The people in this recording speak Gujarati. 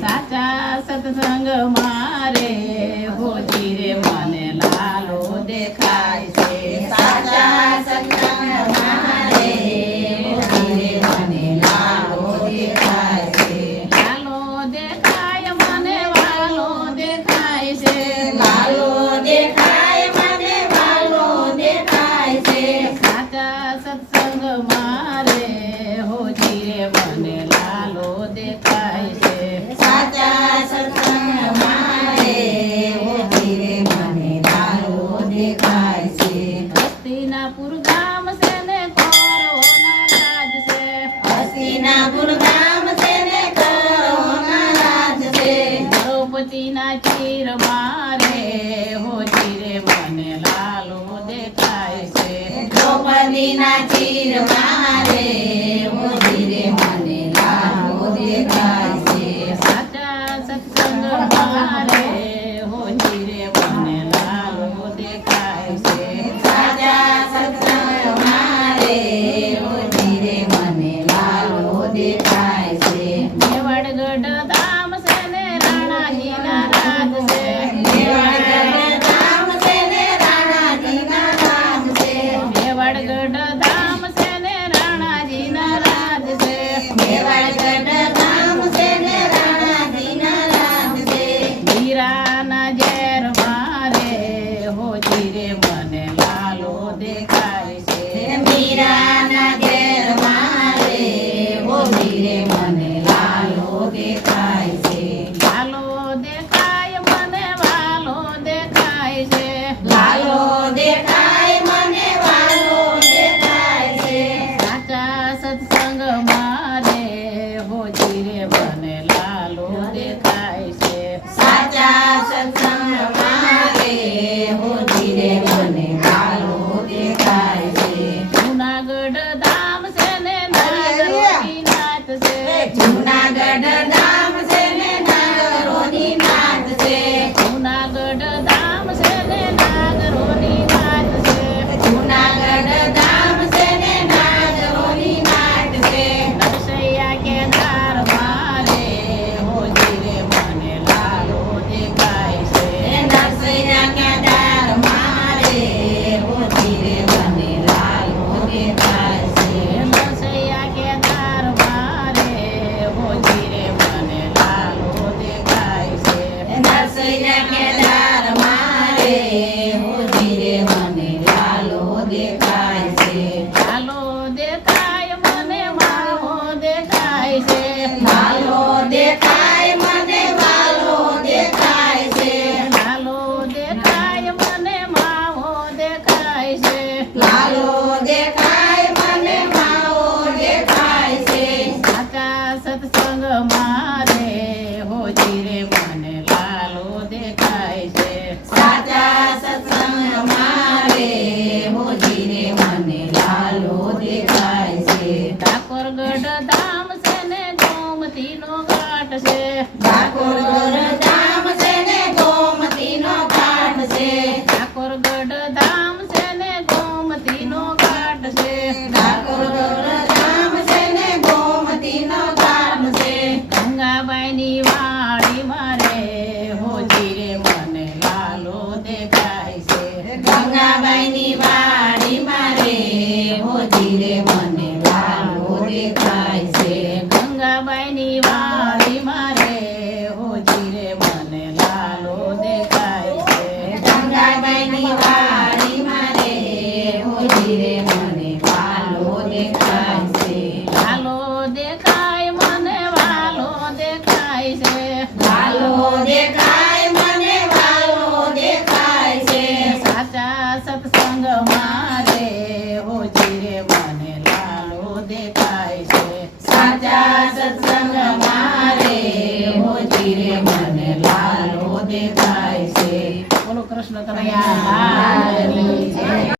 સાચા સત્સંગ મારે હોજી રે મને લાલો દેખાય છે. સાચા સત્સંગ મારે હોજી રે મને લાલો દેખાય છે. લાલો દેખાય મને વાલો દેખાય છે. લાલો દેખાય મને વાલો દેખાય છે. સાચા સત્સંગ મારે હોજી રે મને લાલો દેખાય છે. સાચા સત્સંગ મારે હોજી રે મને લાલો દેખાય છે. હસ્તિનાપુર ગામ છે ને કૌરવોના રાજ છે. હસ્તિનાપુર ગામ છે ને કૌરવોના રાજ છે. દ્રૌપદીના ચીર મારે હોજી રે મને લાલો દેખાય છે. દ્રૌપદીના ચીર મારે હોજી રે મને લાલો દેખાય છે. સાચા સત્સંગ મારે હોજી રે મને લાલો દેખાય છે. સાચા સત્સંગ મારે હોજી રે મને લાલો દેખાય છે. મેવાડગઢ ધામ છે ને રાણાજીના રાજ છે. મેવાડગઢ ધામ છે ને રાણાજીના રાજ છે. મેવાડગઢ ધામ છે ને રાણાજીના રાજ છે. મેવાડગઢ ધામ છે ને રાણાજીના રાજ છે. વીરાના ઝેર મારે હોજી રે મને લાલો દેખાય છે. મીરાના ઘેર મારે હોજી રે મને લાલો દેખાય છે. લાલો દેખાય મને વાલો દેખાય છે. લાલો દેખાય મને વાલો દેખાય છે. સાચા સત્સંગ મારે હોજી રે મને લાલો દેખાય છે. સાચા સત્સંગ મારે હોજી રે મને લાલો દેખાય છે. જૂનાગઢ ધામ છે ને નાગરોની નાત છે. જૂનાગઢ ધામ છે ને નાગરોની નાત છે. જૂનાગઢ ધામ છે ને નાગરોની નાત છે. જૂનાગઢ ધામ છે ને નાગરોની નાત છે. નરસૈયા કેદાર મારે હોજી રે મને લાલો દેખાય છે. નરસૈયા કેદાર મારે હોજી રે મને લાલો દેખાય છે. નરસૈયા કેદાર મારે હોજી રે મને લાલો દેખાય છે. નરસૈયા કેદાર મારે હોજી રે મને લાલો દેખાય છે. લાલો દેખાય મને વાલો દેખાય છે. લાલો દેખાય મને વાલો દેખાય છે. લાલો દેખાય મને માવો દેખાય છે. લાલો દેખાય મને માવો દેખાય છે. સાચા સત્સંગ મારે હોજી રે મને લાલો દેખાય છે. સાચા સત્સંગ મારે હોજી રે મને લાલો દેખાય છે. ઠાકોરગઢ ધામ છે ને ગોમતીનો ઘાટ છે. ઠાકોરગઢ ધામ છે ને ગોમતીનો ઘાટ છે. ઠાકોરગઢ ધામ છે ને ગોમતીનો ઘાટ છે. ઠાકોરગઢ ધામ છે ને ગોમતીનો ઘાટ છે. ગંગાબાઈની વાડી મારે હોજી રે મને લાલો દેખાય છે. ગંગાબાઈની વાડી મારે હોજી રે મને લાલો દેખાય છે. ગંગાબાઈની વાડી મારે હોજી રે મને લાલો દેખાય છે. ગંગાબાઈની વાડી મારે હોજી રે મને વાલો દેખાય છે. લાલો દેખાય મને વાલો દેખાય છે. વાલો દેખાય મને વાલો દેખાય છે. સાચા સત્સંગ મારે હોજી રે મને લાલો દેખાય છે. સાચા સત્સંગ મારે હોજી રે મને લાલો દેખાય છે. બોલો કૃષ્ણ કનૈયા લાલ કી જય.